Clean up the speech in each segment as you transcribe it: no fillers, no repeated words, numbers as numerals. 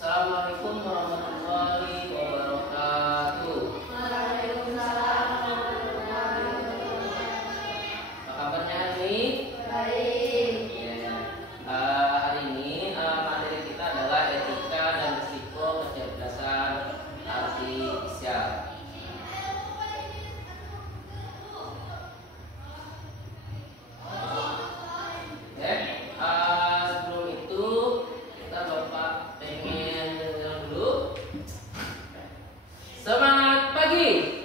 Assalamualaikum warahmatullahi wabarakatuh. Waalaikumsalam warahmatullahi wabarakatuh. Apa kabarnya hari ini? Baik. Ya. Hari ini materi kita adalah etika dan risiko kecerdasan artifisial. Oke. Sebelum itu kita Bapak pengen dengar dulu. Semangat pagi.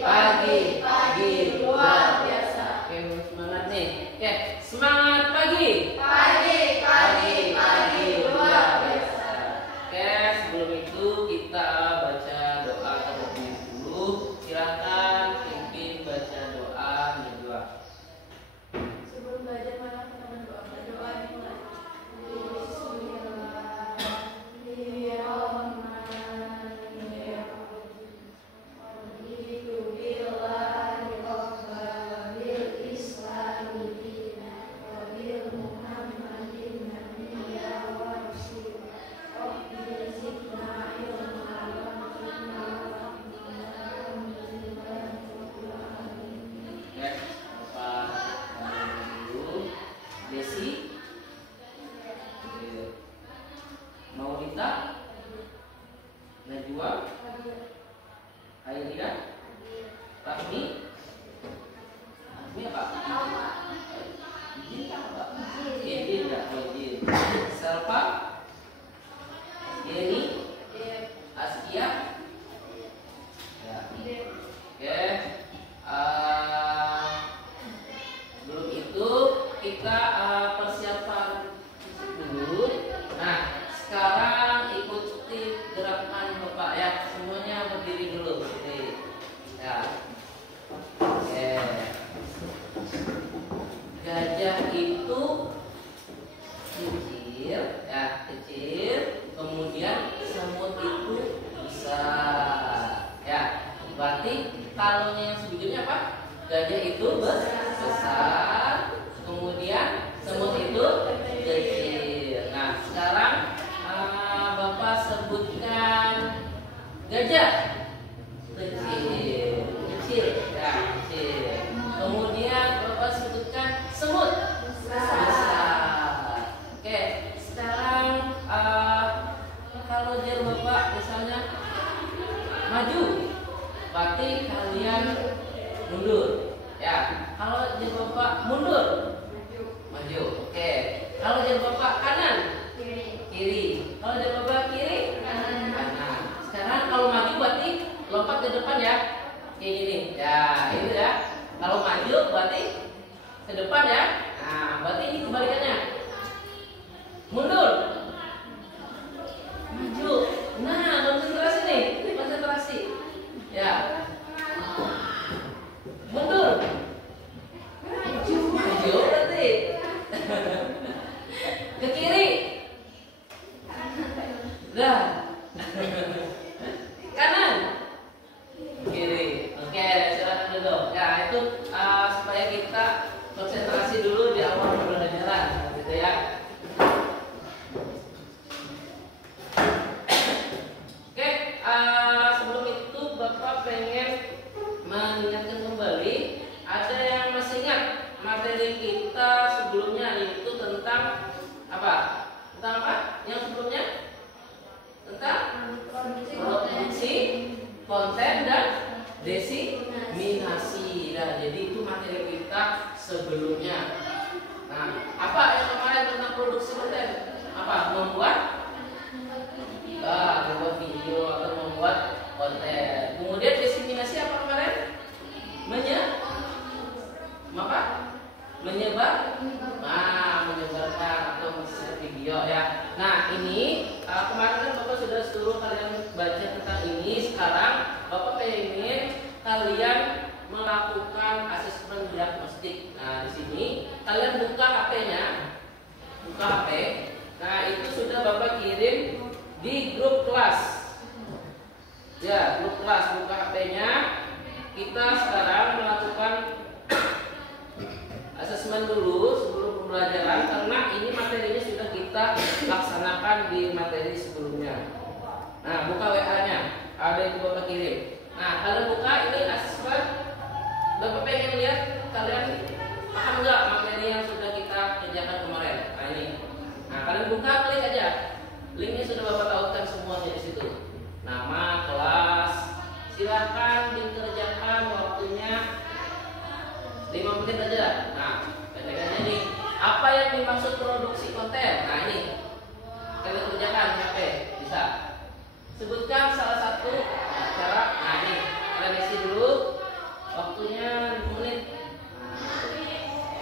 Pagi luar biasa. Oke, semangat nih. Oke, semangat pagi. Pagi luar biasa. Oke, sebelum itu kita baca doa terlebih dulu. Silakan pimpin baca doa berdua. Sebelum belajar mana kita berdoa dimulai. Oke, Bapak dulu. Desi, Maulita, Najwa, Aida, Rahmi, apa? Izin apa? Izin ya, izin. Selva, Yeni, Askia, ya. Oke. Sebelum itu kita persiapan dulu. Nah, sekarang ikuti gerakan Bapak ya. Semuanya berdiri dulu. Berdiri. Ya. Oke. Gajah itu kecil, ya kecil. Kemudian semut itu besar. Ya. Berarti kalau yang sebelumnya apa? Gajah itu besar, kemudian semut itu kecil. Nah, sekarang Bapak sebutkan gajah kecil, ya kecil. Kemudian Bapak sebutkan semut besar. Oke, sekarang kalau dia Bapak misalnya maju, berarti kalian mundur. Ya, kalau jadi Bapak mundur, maju. Oke. Kalau jadi Bapak kanan, kiri. Kalau jadi Bapak kiri, kanan. Sekarang kalau maju berarti lompat ke depan ya. Kayak gini. Ya, itu ya. Kalau maju berarti ke depan ya. Nah, berarti ini kebalikannya. Mundur. Maju. Nah, konsentrasi nih. Ini konsentrasi. Ya. Mundur. Maju berarti. Ke kiri. Dah. Kanan. Kiri. Oke, silakan dulu. Ya, itu supaya kita konsentrasi dulu di awal pembelajaran, gitu ya. Oke, sebelum itu Bapak pengen mengingatkan kembali, ada yang masih ingat materi kita sebelumnya itu tentang apa? Tentang apa? Yang sebelumnya tentang produksi konten dan diseminasi. Nah, jadi itu materi kita sebelumnya. Nah, apa yang kemarin tentang produksi konten? Apa? Membuat video atau membuat konten. Kemudian diseminasi apa kemarin? Menyebarkan atau share video ya. Nah, ini kemarin kan Bapak sudah suruh kalian baca tentang ini. Sekarang Bapak pengen kalian melakukan asesmen diagnostik. Nah, di sini kalian buka HP-nya. Buka HP. Nah, itu sudah Bapak kirim di grup kelas. Ya, grup kelas, buka HP-nya. Kita sekarang melakukan asesmen dulu sebelum pembelajaran karena ini materinya sudah kita laksanakan di materi sebelumnya. sebelumnya. Nah, buka WA-nya, ada itu Bapak kirim. Nah, kalian buka ini asesmen. Bapak pengen lihat kalian paham nggak materi yang sudah kita kerjakan kemarin. Nah ini. Nah, kalian buka, klik aja. Linknya sudah Bapak tautkan semuanya di situ. Nama, kelas. Silakan dikerjakan, waktunya 5 menit aja. Nah, pendek-pendeknya nih. Apa yang dimaksud produksi konten? Nah ini. Kalian kerjakan HP, bisa. Sebutkan salah satu cara. Nah ini, kalian isi dulu. Waktunya 5 menit.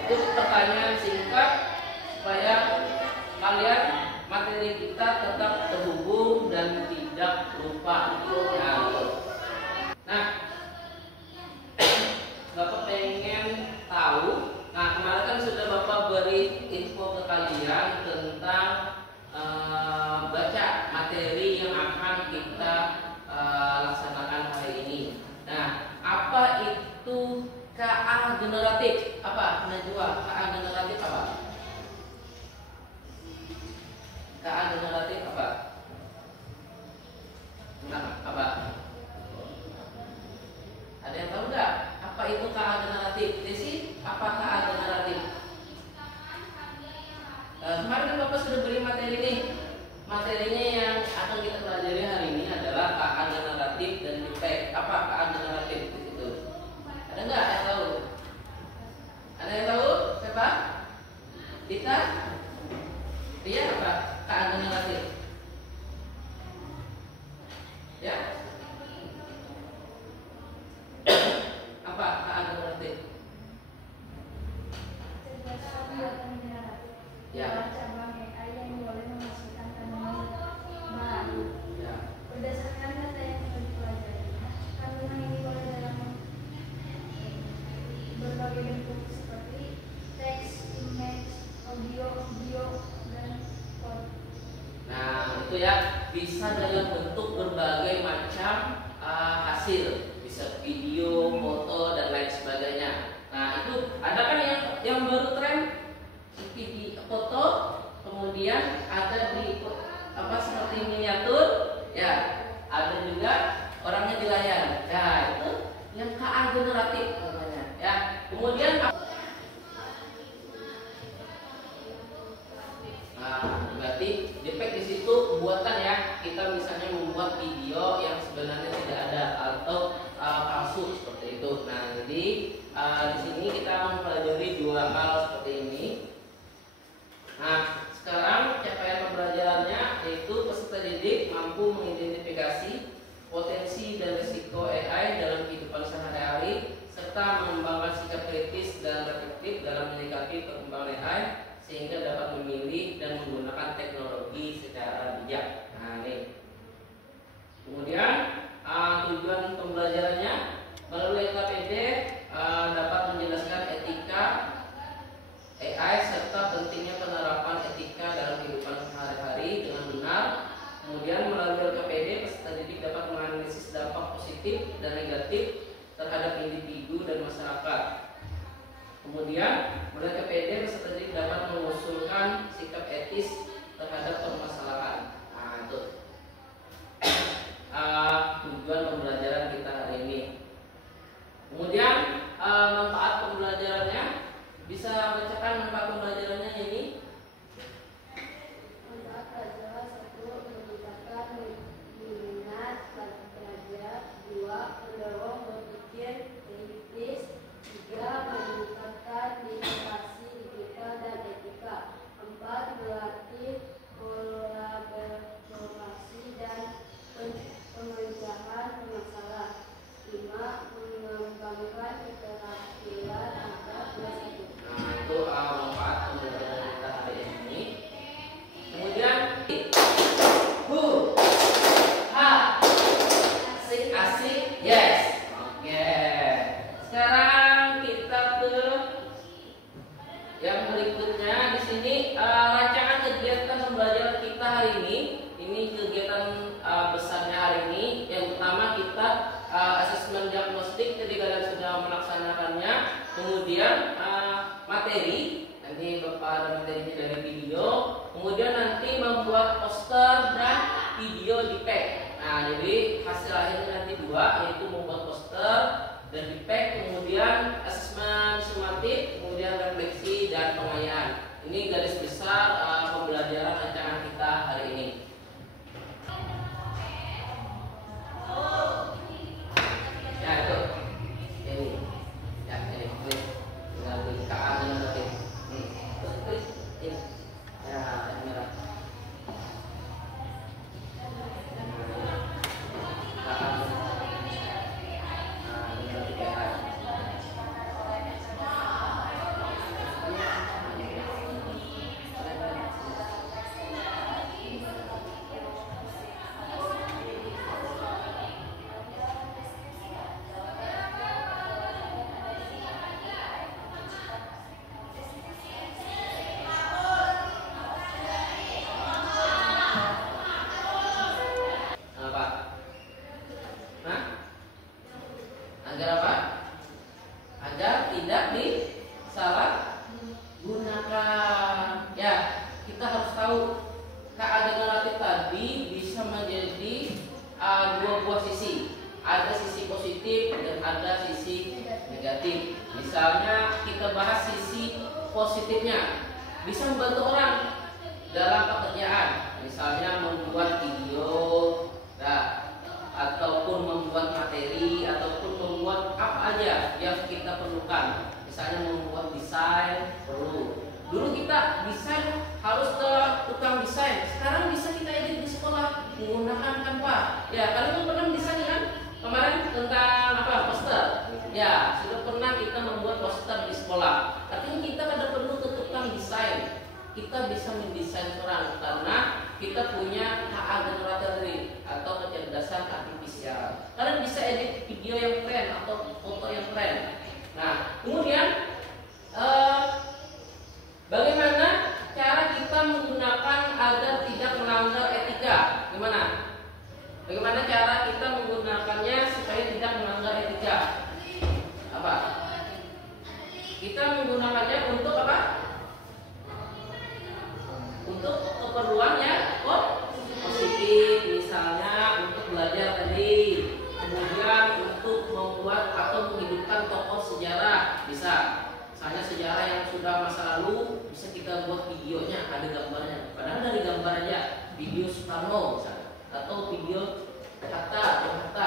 Itu pertanyaan singkat supaya kalian materi kita tetap terhubung dan tidak lupa. Nah, Bapak pengen tahu. Nah, kemarin kan sudah Bapak beri info ke kalian tentang baca materi yang akan kita laksanakan hari ini. Nah, apa itu KA generatif? Apa? Najwa, KA generatif apa? KA generatif apa? Nah, apa? Ada yang tahu nggak? Apa itu KA generatif? Desi, apa KA generatif? Kemarin kan Bapak sudah beri materi ini. Materinya yang akan kita pelajari hari ini adalah KA generatif dan defect. Apa KA generatif di situ? Ada nggak yang tahu? Ada yang tahu? Siapa? Kita? Dia apa? KA generatif. Ya? Apa KA generatif? Ya. Cabang AI yang boleh menghasilkan tanaman baru. Ya. Berdasarkan data yang sudah dipelajari, kandungan ini boleh dalam berbagai bentuk seperti teks, image, audio, video, dan code. Nah, itu ya, bisa dalam bentuk berbagai macam hasil, bisa video, foto dan lain sebagainya. Nah, itu ada kan yang baru tren video, foto, kemudian ada di apa seperti miniatur, ya, ada juga orangnya di layar. Nah, itu yang KA generatif namanya, ya. Kemudian berarti defect di situ buatan ya. Kita misalnya membuat video yang sebenarnya tidak ada atau palsu seperti itu. Nah, jadi di sini kita mempelajari dua hal seperti ini. Nah, sekarang capaian pembelajarannya yaitu peserta didik mampu mengidentifikasi potensi dan risiko AI dalam kehidupan sehari-hari serta mengembangkan sikap kritis dan reflektif dalam menyikapi perkembangan AI sehingga dapat memilih dan menggunakan teknologi secara bijak. Nah, ini. Kemudian tujuan pembelajarannya melalui KPD dapat menjelaskan etika AI serta pentingnya penerapan etika dalam kehidupan sehari-hari dengan benar. Kemudian melalui LKPD peserta didik dapat menganalisis dampak positif dan negatif terhadap individu dan masyarakat. Kemudian melalui LKPD peserta didik dapat mengusulkan sikap etis terhadap permasalahan. Nah, itu tujuan pembelajaran kita hari ini. Kemudian manfaat pembelajarannya, bisa bacakan manfaat pembelajarannya ini. Manfaat adalah 1. Meningkatkan minat belajar. 2. Mendorong berpikir kritis. 3. Meningkatkan literasi digital dan etika. 4. Melatih video di pack. Nah, jadi hasil akhirnya nanti dua, yaitu membuat poster dan di pack, kemudian asesmen sumatif, kemudian refleksi dan pengayaan. Ini garis besar pembelajaran rancangan kita hari ini. Ya itu, ini, ya ini, tinggal di KA dan nanti, terus ini, ya yang merah. Agar apa? Agar tidak disalahgunakan. Ya, kita harus tahu KA generatif tadi bisa menjadi dua buah sisi. Ada sisi positif dan ada sisi negatif. Misalnya kita bahas sisi positifnya, bisa membantu orang dalam pekerjaan. Misalnya membuat video, nah, ataupun membuat materi, ataupun membuat apa aja yang kita perlukan. Misalnya membuat desain perlu. Dulu kita desain harus ke tukang desain. Sekarang bisa kita edit di sekolah menggunakan Canva. Ya, kalian pernah desain kan? Kemarin tentang apa? Poster. Ya, sudah pernah kita membuat poster di sekolah. Artinya kita kada perlu ke tukang desain. Kita bisa mendesain orang karena kita punya KA generatif atau kecerdasan artifisial. Kalian bisa edit video yang keren atau foto yang keren. Nah, kemudian bagaimana cara kita menggunakan agar tidak melanggar etika? Gimana? Bagaimana cara kita menggunakannya supaya tidak melanggar etika? Apa? Kita menggunakannya untuk apa? Untuk keperluan yang positif, misalnya untuk belajar tadi, kemudian untuk membuat atau menghidupkan tokoh sejarah, bisa. Misalnya sejarah yang sudah masa lalu bisa kita buat videonya, ada gambarnya. Padahal dari gambar aja, video Soekarno misalnya, atau video Hatta.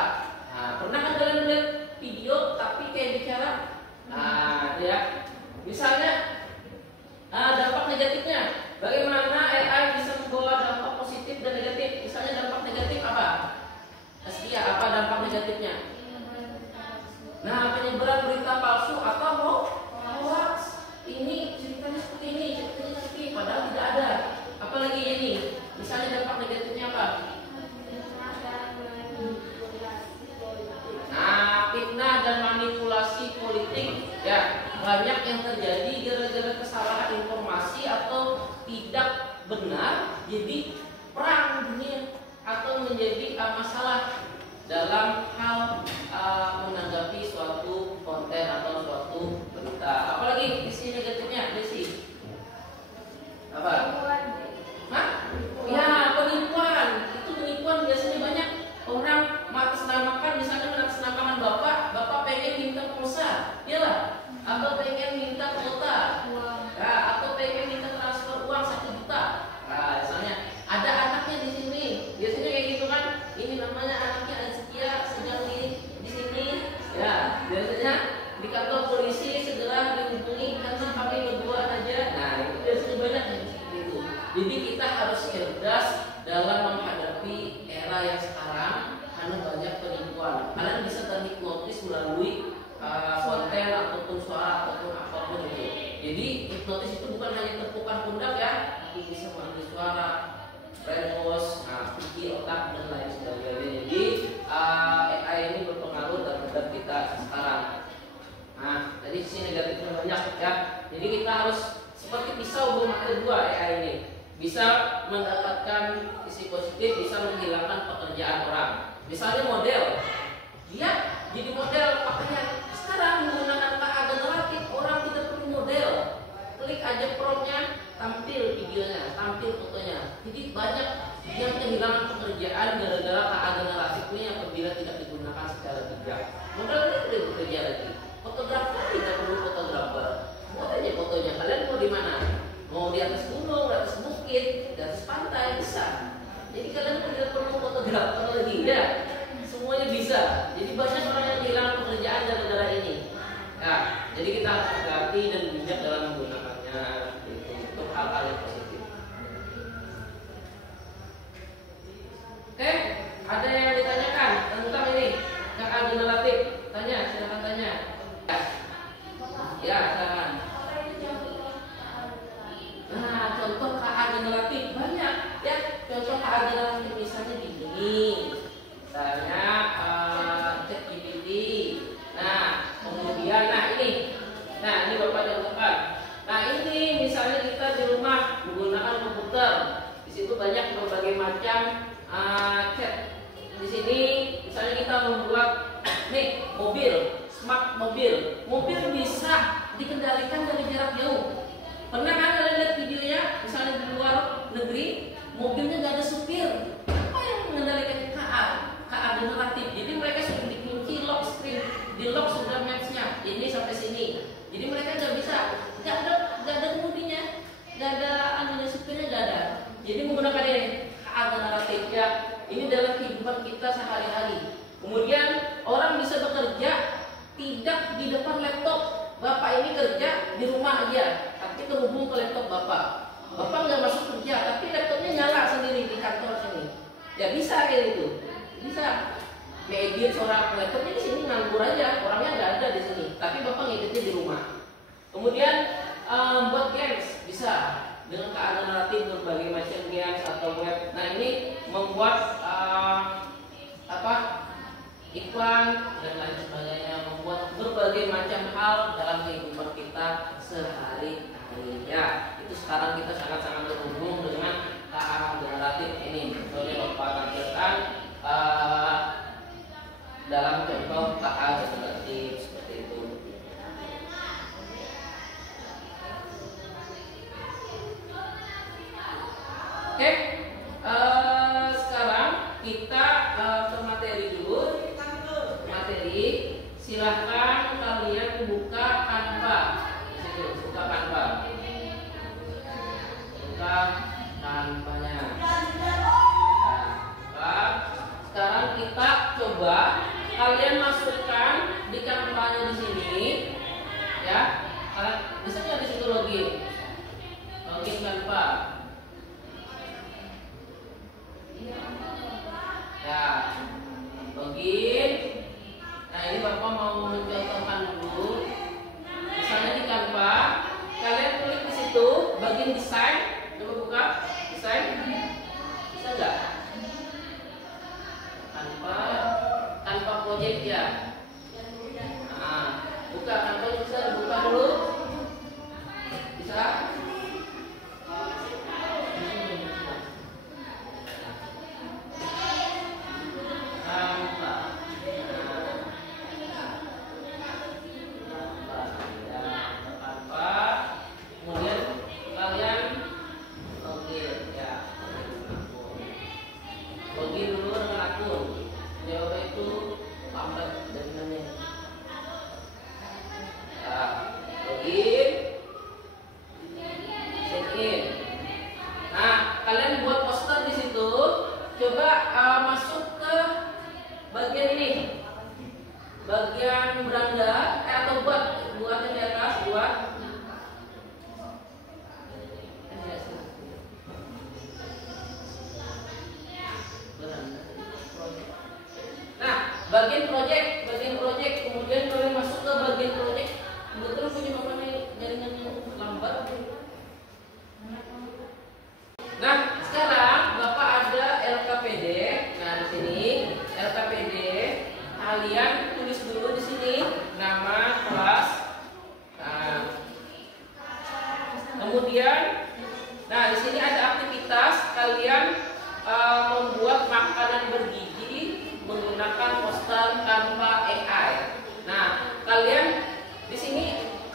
Nah, pernah kan kalian lihat video tapi kayak bicara? Nah, itu ya. Misalnya dampak negatifnya. Bagaimana AI bisa membawa dampak positif dan negatif? Misalnya dampak negatif apa? Askia, apa dampak negatifnya? Nah, penyebaran berita palsu atau hoax. Ini ceritanya seperti ini, ceritanya seperti ini, padahal tidak ada. Apalagi ini, misalnya dampak negatifnya apa? Nah, fitnah dan manipulasi politik. Ya, banyak yang terjadi gara-gara kesalahan informasi atau tidak benar, jadi perang dunia atau menjadi masalah dalam hal menanggapi suatu konten atau suatu berita. Apalagi isi negatifnya, Desi? Apa? Hah? Ya, penipuan. Itu penipuan biasanya banyak orang mengatasnamakan, misalnya mengatasnamakan bapak pengen minta pulsa, iyalah, atau pengen minta kuota, ya, atau pengen minta transfer uang 1 juta. Nah, misalnya ada anaknya di sini, biasanya kayak gitu kan? Ini namanya anaknya Azkia sedang di sini, ya. Biasanya di kantor polisi segera dihubungi karena kami berdua aja. Nah, itu biasanya banyak yang seperti itu. Jadi kita harus cerdas dalam menghadapi era yang sekarang karena banyak penipuan. Kalian bisa terhipnotis melalui konten ataupun suara ataupun apapun itu. Jadi hipnotis itu bukan hanya tepukan pundak ya, tapi bisa melalui suara, brainwash, pikir otak dan lain sebagainya. Jadi AI ini berpengaruh terhadap kita sekarang. Nah, tadi sisi negatifnya banyak ya. Jadi kita harus seperti pisau bermata dua AI ini. Bisa mendapatkan sisi positif, bisa menghilangkan pekerjaan orang. Misalnya model, dia jadi model pakaian. Sekarang menggunakan KA generatif, orang tidak perlu model. Klik aja promptnya, tampil videonya, tampil fotonya. Jadi banyak yang kehilangan pekerjaan gara-gara KA generatif ini apabila tidak digunakan secara bijak. Maka kalian tidak bekerja lagi. Fotografer tidak perlu fotografer. Mau aja fotonya, kalian mau di mana? Mau di atas gunung, di atas bukit, di atas pantai, bisa. Jadi kalian tidak perlu fotografer lagi, ya. Semuanya bisa. Jadi banyak orang yang kehilangan pekerjaan gara-gara ini. Ya, jadi kita harus hati-hati dan bijak dalam menggunakannya untuk hal-hal yang positif. Oke, ada yang ditanyakan tentang ini KA generatif? Tanya, silakan tanya. Ya, silakan. Nah, contoh KA generatif banyak ya. Contoh KA generatif misalnya di sini. Misalnya ChatGPT. Nah, kemudian ini Bapak contohkan. Nah, ini misalnya kita di rumah menggunakan komputer. Di situ banyak berbagai macam chat. Di sini misalnya kita membuat mobil, smart mobil. Mobil bisa dikendalikan dari jarak jauh. Pernah kan kalian lihat videonya, misalnya di luar negeri, mobilnya nggak ada supir. Apa yang mengendalikan KA generatif? Jadi mereka sudah dikunci lock screen, di lock sudah maps-nya. Ini sampai sini. Jadi mereka nggak bisa, nggak ada kemudinya, nggak ada supirnya nggak ada. Jadi menggunakan ini KA generatif ya. Ini dalam kehidupan kita sehari-hari. Kemudian orang bisa bekerja tidak di depan laptop. Bapak ini kerja di rumah aja, tapi terhubung ke laptop Bapak. Bapak nggak masuk kerja, tapi laptopnya nyala sendiri di kantor sini. Ya bisa kayak gitu, bisa. Ngedit suara laptopnya di sini nganggur aja, orangnya nggak ada di sini, tapi Bapak ngeditnya di rumah. Kemudian buat games bisa dengan KA generatif berbagai macam games atau web. Nah ini membuat iklan dan lain sebagainya, membuat berbagai macam hal dalam kehidupan kita sehari-hari ya. Itu sekarang kita sangat-sangat terhubung dengan KA generatif ini. Contohnya Bapak tampilkan dalam contoh KA generatif seperti itu. Oke, sekarang kita ke materi dulu. Silahkan kalian buka Canva. Buka Canva. Buka Canva-nya. Nah, sekarang kita coba kalian masukkan di Canva-nya di sini, ya. Kalian bisa nggak di situ login Canva. Ya, login. Nah ini Bapak mau mencontohkan dulu. Misalnya di Canva, kalian klik di situ bagian desain. Coba buka desain. Bisa nggak? Canva project ya. Nah, buka Canva bisa dibuka dulu. Bisa? Bagian beranda atau buat yang di atas buat. Nah, bagian project, kemudian kalian masuk ke bagian project. Kebetulan punya Bapak nih jaringan yang lambat. Nah, sekarang Bapak ada LKPD. Nah, di sini LKPD kalian tulis dulu di sini nama kelas. Nah, kemudian, di sini ada aktivitas kalian membuat makanan bergizi menggunakan poster Canva AI. Nah, kalian di sini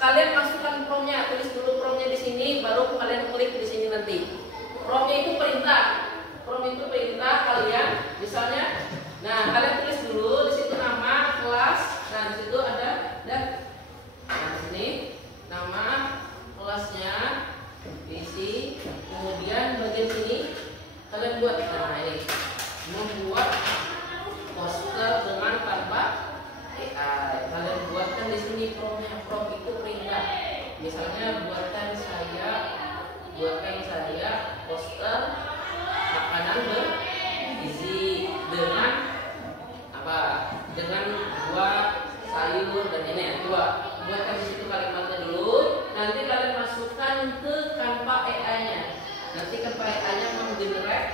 kalian masukkan promnya, tulis dulu promnya di sini, baru kalian klik di sini nanti. Promnya itu perintah. itu perintah kalian, misalnya, nah kalian tulis dulu di situ nama kelas, nah di situ ada dan nah di sini nama kelasnya diisi, kemudian bagian sini kalian buat, nah ini membuat poster dengan tanpa AI. Kalian buatkan di sini promnya, prom itu perintah. Misalnya buatkan saya poster makanan bergizi dengan apa? Dengan buah, sayur dan ini. Coba buatkan di situ kalimatnya dulu. Nanti kalian masukkan ke Canva AI-nya. Nanti Canva AI-nya menggenerate.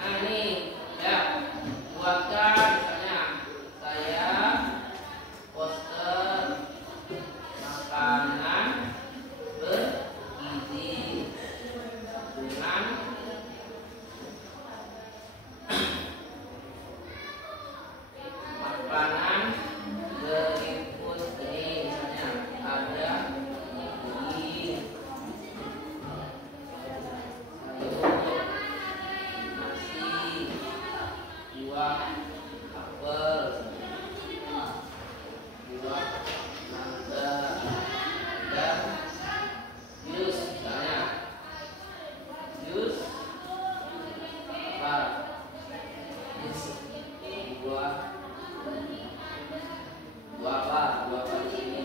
Nah ini ya, buatkan misalnya saya poster makanan bergizi dengan makanan berikut ini, misalnya ada sayur, nasi, buah apel, buah mangga, dan jus, misalnya jus apa, jus buah buah apa di sini.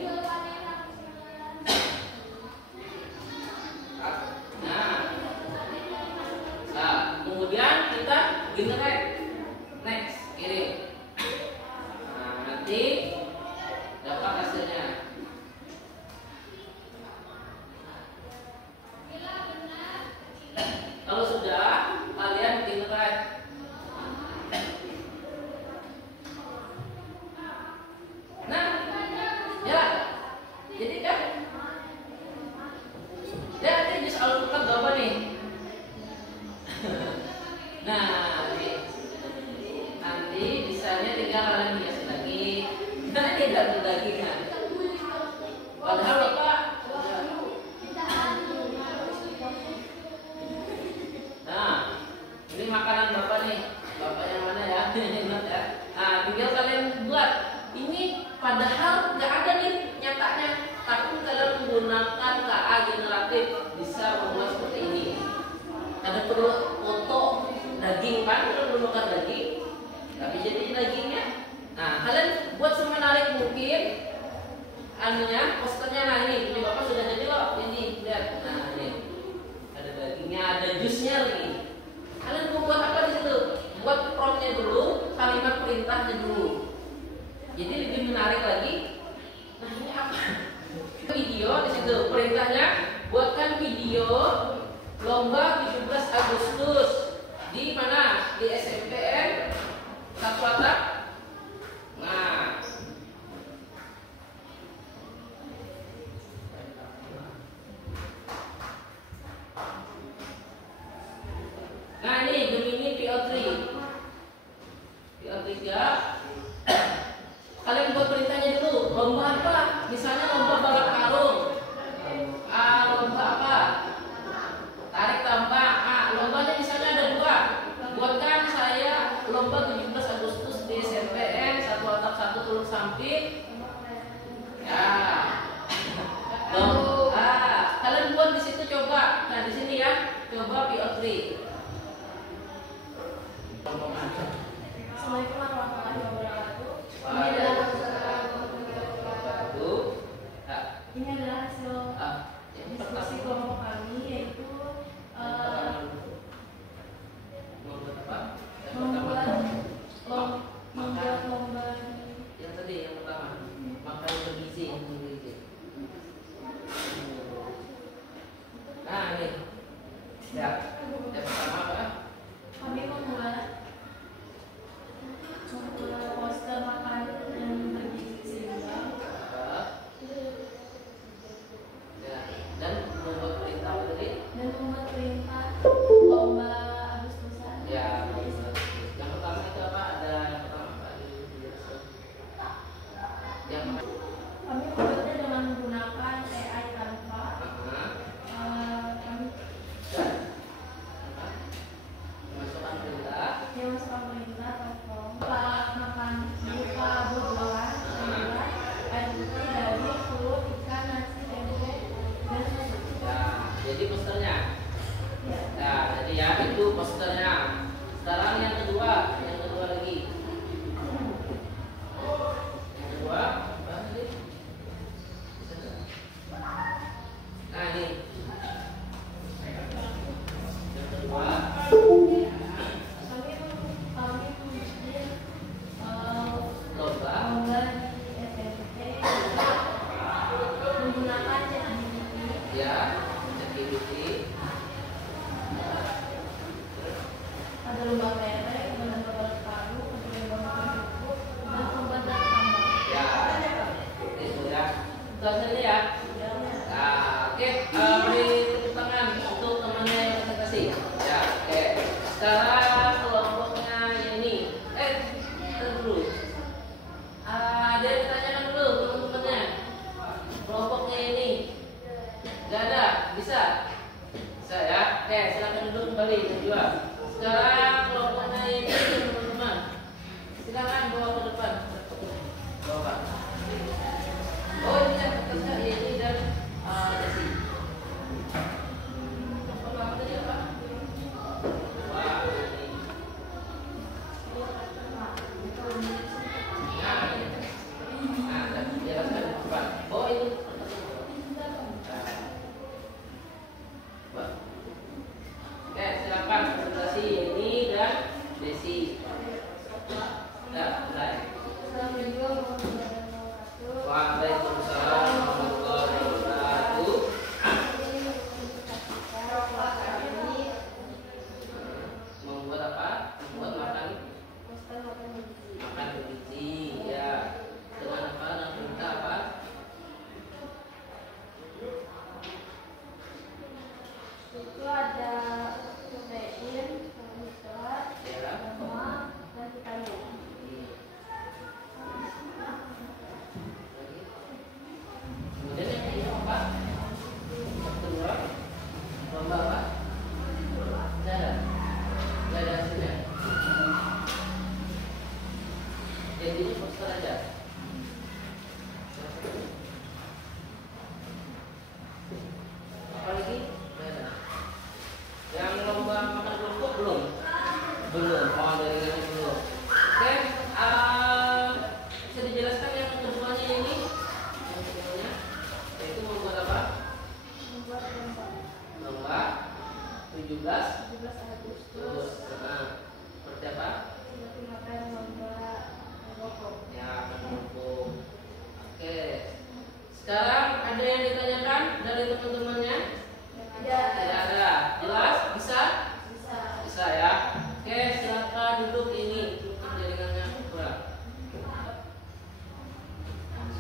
Nah, kemudian kita generate, next, kirim. Nah, nanti dapat hasilnya. Kalau sudah, kalian generate. Nah, ya, jadi kan, ya nanti soal tukar berapa nih? Nah, nanti misalnya tinggal kalian hiasin lagi. Nah, tidak lagi kan. Padahal Bapak, nah, ini makanan Bapak nih. Bapak yang mana ya? Ingat ya. Nah, tinggal kalian buat. Ini padahal nggak ada nih nyatanya, tapi kalian menggunakan KA generatif bisa membuat seperti ini. Ada perlu foto daging kan, perlu makan daging, tapi jadi dagingnya. Nah, kalian buat semenarik mungkin anunya, posternya. Nah ini Bapak sudah jadi loh, ini lihat. Nah ini ada dagingnya, ada jusnya lagi. Kalian mau buat apa di situ? Buat promptnya dulu, kalimat perintahnya dulu. Jadi lebih menarik lagi. Nah ini apa? Video di situ perintahnya, buatkan video lomba 17 Agustus di mana? Di SMPN Satu Atap. Nah, ini Gemini PO3. PO3. Kalian buat perintahnya dulu. Lomba apa? Misalnya lomba balap karung. Lomba apa? Tarik tambang. Lombanya misalnya ada 2. Buatkan saya lomba 17 Agustus di SMPN Satu Atap 1 Teluk Sampit. Ya. Kalian buat di situ coba. Nah, di sini ya. Coba PO3. Assalamualaikum warahmatullahi wabarakatuh. Ini adalah hasil diskusi kelompok kami, yaitu membuat lomba. Yang tadi yang pertama, makanan bergizi. Nah ini, ya, yang pertama apa? Kami membuat poster makanan yang bergizi seimbang. Ya, dan membuat perintah tadi. Dan membuat perintah lomba Agustusan. Ya, yang pertama itu apa? Ada yang pertama apa? Yang Kami membuatnya dengan menggunakan AI Canva. kami pemerintah tolong makan buka buah, sayuran, air putih, daging, telur, ikan, nasi, tempe, dan susu. Ya, jadi posternya. Nah, jadi ya itu posternya. Sekarang yang kedua lagi. Yang kedua, apa tadi? Nah ini. Yang kedua. Kami bikin Lomba. lomba di SMP menggunakan ChatGPT. Ya, ChatGPT. Ada lomba kelereng, lomba balap karung, ada lomba makan kerupuk, dan lomba data tambang. Ya, itu ya. Itu hasilnya ya. Nah, oke, beri tepuk tangan untuk temannya yang presentasi. Ya, oke. Sekarang kelompoknya ini. Dulu. Ada yang ditanyakan dulu teman-temannya. Kelompoknya ini. Gak ada, bisa? Bisa ya. Oke, silakan duduk kembali berdua. Sekarang kelompoknya ini teman-teman. Silakan bawa ke depan. Bawa. Oh ini yang kertasnya ini dan Desi. Apa tadi apa? Wah ini. Nah, dan jelaskan depan. Oh itu. Wah. Oke silakan presentasi ini dan Desi. Ya, mulai. Waalaikumsalam warahmatullahi wabarakatuh. Membuat apa? Membuat makan bergizi. Ya. Dengan apa? Dengan perintah apa? Itu ada protein, karbohidrat, lemak, dan vitamin. Kemudian yang kedua apa? Kedua, lomba apa? Tidak ada. Tidak ada hasilnya. Jadinya poster aja. Apa lagi? Tidak ada. Yang lomba makan kerupuk belum? Belum. Oh dari ini belum. Oke. Bisa dijelaskan yang keduanya ini? Yang keduanya yaitu membuat apa? Membuat Lomba 17 Agustus. Nah, seperti apa? Seperti makan lomba rokok. Ya, kerupuk. Oke. Sekarang ada yang ditanyakan dari teman-temannya? Tidak. Tidak ada. Jelas? Bisa? Bisa. Bisa ya. Oke, silakan duduk ini. Jaringannya kurang.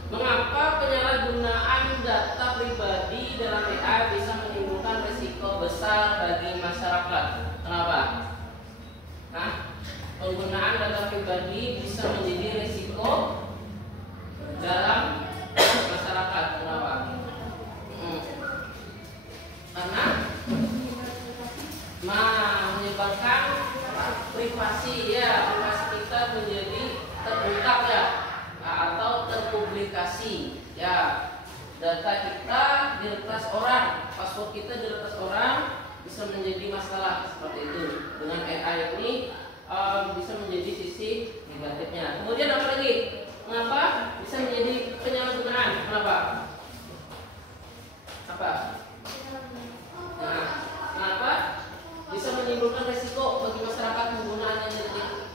Mengapa penyalahgunaan data pribadi dalam AI bisa menimbulkan risiko besar bagi masyarakat? Kenapa? Nah, penggunaan data pribadi bisa menjadi risiko dalam masyarakat. Kenapa? Karena menyebabkan privasi ya, privasi kita menjadi terungkap ya, atau terpublikasi ya. Data kita diretas orang, password kita diretas orang, bisa menjadi masalah seperti itu. Dengan AI ini bisa menjadi sisi negatifnya. Kemudian apa lagi? Mengapa bisa menjadi penyalahgunaan? Kenapa? Apa? Nah, kenapa bisa menimbulkan resiko bagi masyarakat penggunaan yang negatif?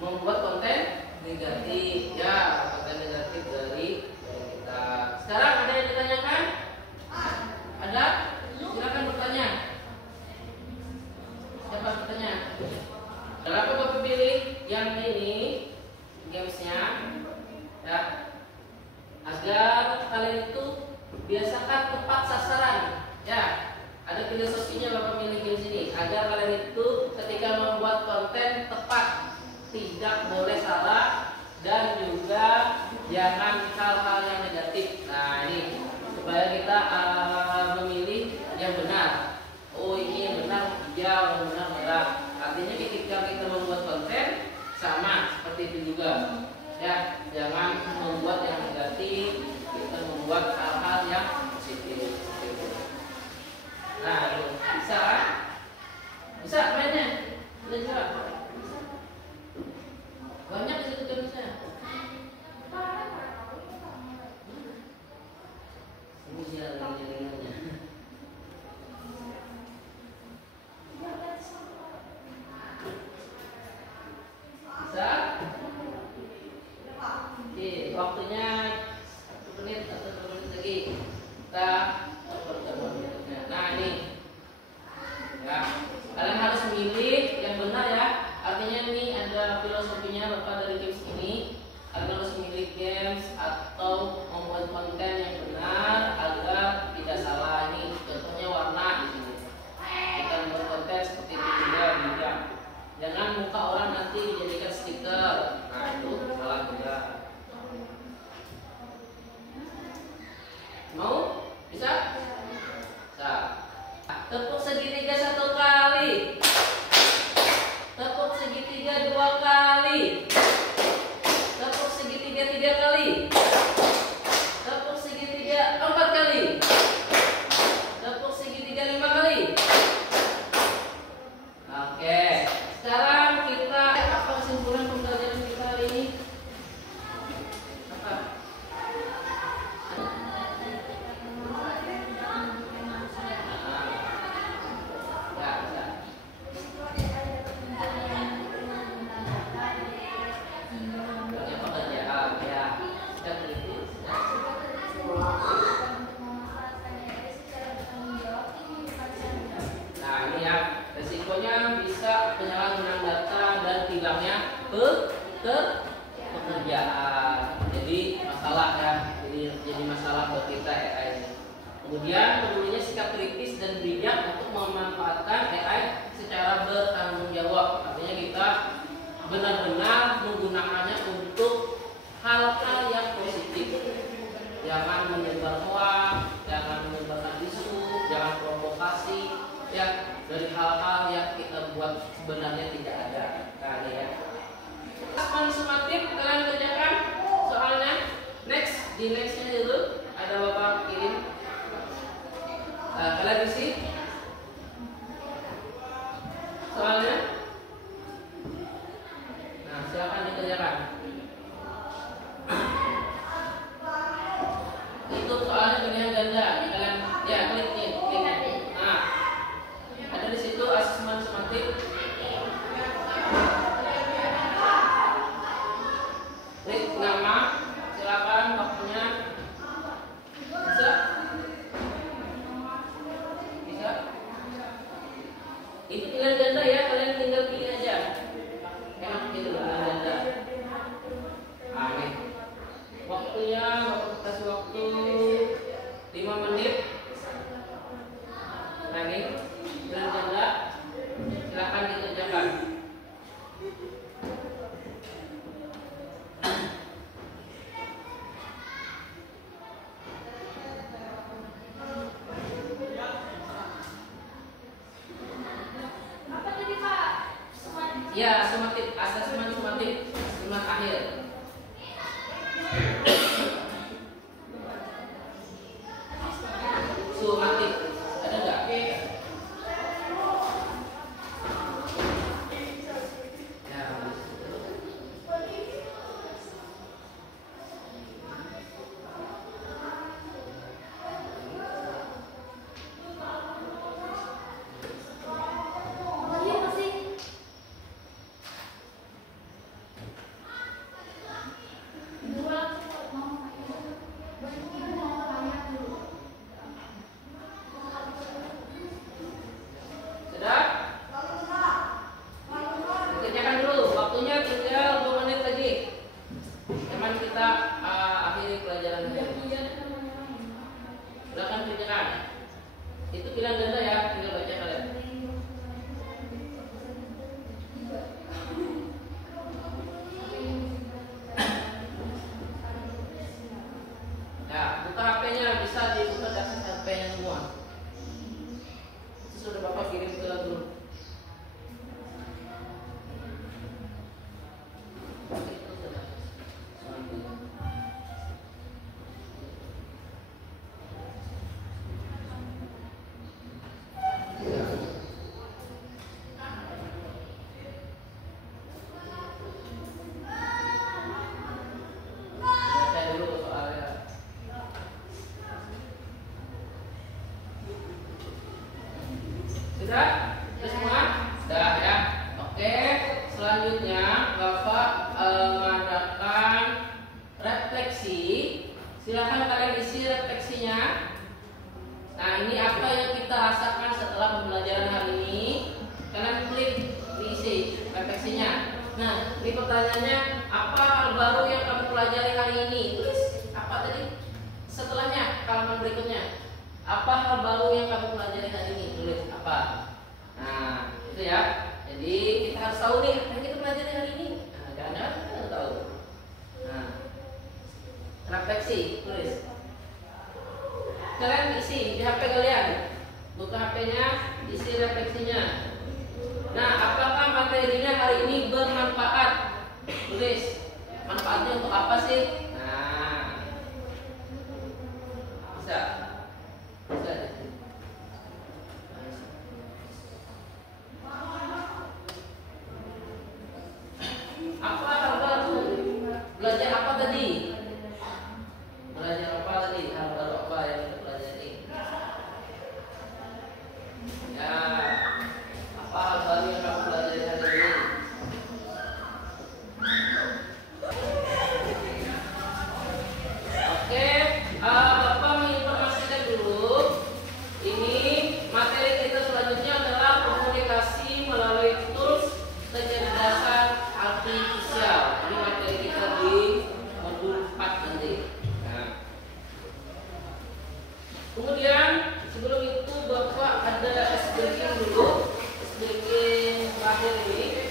Membuat konten negatif ya, konten negatif dari kita. Sekarang ada yang ditanyakan? Ada? Silakan bertanya. Siapa bertanya? Kenapa Bapak pilih yang ini gamesnya ya, agar kalian itu biasakan tepat sasaran ya. Ada filosofinya Bapak milih games ini agar kalian itu ketika membuat konten tepat, tidak boleh salah, dan juga jangan hal-hal yang negatif. Nah ini supaya kita memilih yang benar. Oh ini yang benar hijau, yang benar merah, Artinya ketika kita membuat konten sama seperti itu juga. Ya, jangan membuat yang negatif, kita membuat hal-hal yang positif. Nah, bisa kan? Bisa mainnya? Bisa juga. Banyak di situ tulisnya. Ini jalan-jalannya. Bisa? Oke, waktunya 1 menit atau 2 menit lagi. Kita pertemuan berikutnya. Nah, ini. Ya, kalian harus memilih yang benar ya. Artinya ini ada filosofinya Bapak dari games ini. Kalian harus memilih games atau membuat konten yang benar agar tidak salah. Ini contohnya warna di sini. Kita membuat konten seperti itu juga bidang. Jangan muka orang nanti dijadikan stiker. Nah, itu salah juga. Mau? Bisa? Bisa. Tepuk segitiga 1 kali. Tepuk segitiga 2 kali. Tepuk segitiga 3 kali. Tepuk segitiga 4 kali. Tepuk segitiga 5 kali. Oke. Sekarang kita apa kesimpulan pembelajaran kita hari ini? Apa? Resikonya bisa penyalahgunaan data dan hilangnya pekerjaan. Jadi masalah ya, jadi masalah buat kita AI ini. Kemudian perlunya sikap kritis dan bijak untuk memanfaatkan AI secara bertanggung jawab. Artinya kita benar-benar menggunakannya untuk hal-hal yang positif. Jangan menyebar hoax, jangan menyebarkan isu, jangan provokasi, ya, dari hal-hal yang kita buat sebenarnya tidak ada. Nah, ini ya. Konsumatif kalian kerjakan soalnya. Next, di nextnya dulu ada Bapak kirim. Kalian isi soalnya. Nah, silakan dikerjakan. Itu soalnya pilihan ganda. Kalian ya klik nih. Nah, ada di situ asesmen sumatif. Klik nama, silakan waktunya. Bisa? Bisa? Itu pilihan ganda ya, kalian tinggal pilih aja. Enak gitu pilihan ganda. Amin. Waktunya Bapak kasih waktu 5 menit. Nah, ini pilihan ganda, silakan dikerjakan. Ya, sumatif, asesmen sumatif, asesmen akhir. Sumatif, ada nggak? Ya, Sudah? Sudah semua? Sudah ya. Oke, selanjutnya Bapak mengadakan refleksi. Silakan kalian isi refleksinya. Nah, ini apa yang kita rasakan setelah pembelajaran hari ini? Kalian klik diisi refleksinya. Nah, ini pertanyaannya, apa hal baru yang kamu pelajari hari ini? Tulis apa tadi? Setelahnya, halaman berikutnya. Apa hal baru yang kamu pelajari hari ini? Tulis apa? Nah, itu ya. Jadi kita harus tahu nih apa yang kita pelajari hari ini. Nah, jangan-jangan kita nggak tahu. Nah, refleksi, tulis. Kalian isi di HP kalian. Buka HP-nya, isi refleksinya. Nah, apakah materinya hari ini bermanfaat? Tulis. Manfaatnya untuk apa sih? Nah, bisa. Bisa. Apa hal baru? Belajar apa tadi? Belajar apa tadi? Hal baru apa yang kita pelajari? Ya, apa hal baru yang kamu pelajari hari ini? Oke, Bapak menginformasikan dulu. Ini materi kita selanjutnya adalah komunikasi melalui tools kecerdasan artifisial. Ini materi kita di modul 4 nanti. Nah. Kemudian sebelum itu Bapak ada ice breaking dulu, ice breaking terakhir ini.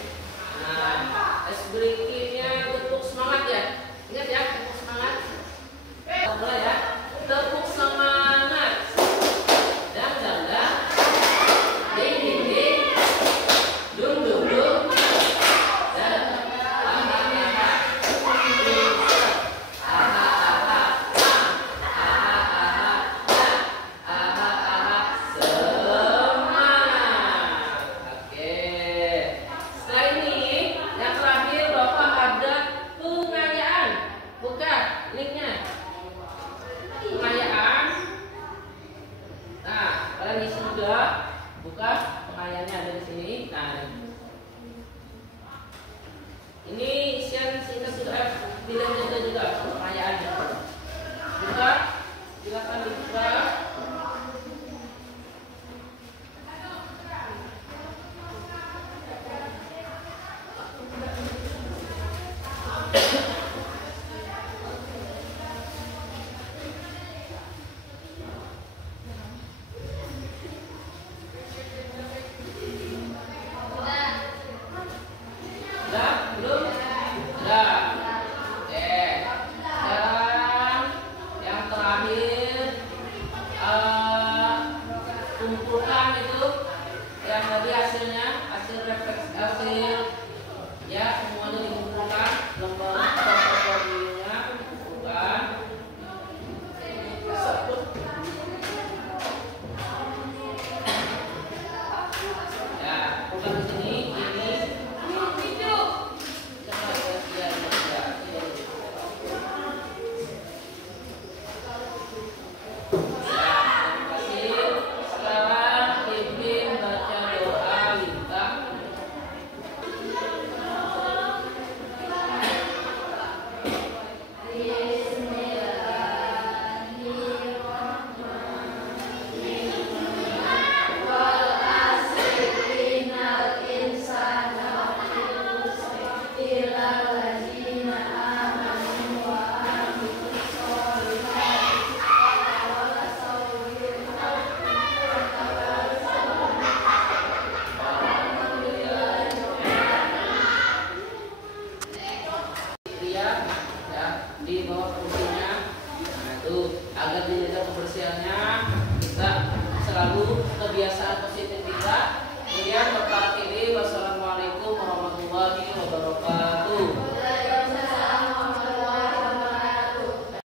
Nah, ice breakingnya tepuk semangat ya. Ingat ya, tepuk semangat. Mulai ya, tepuk semangat. Dang dang dang, ding ding ding, dung dung dung. Buka pengayannya ada di sini. Nah, ini isian singkat sudah tidak ada juga pengayaannya. Buka, silakan dibuka. Bukan di sini.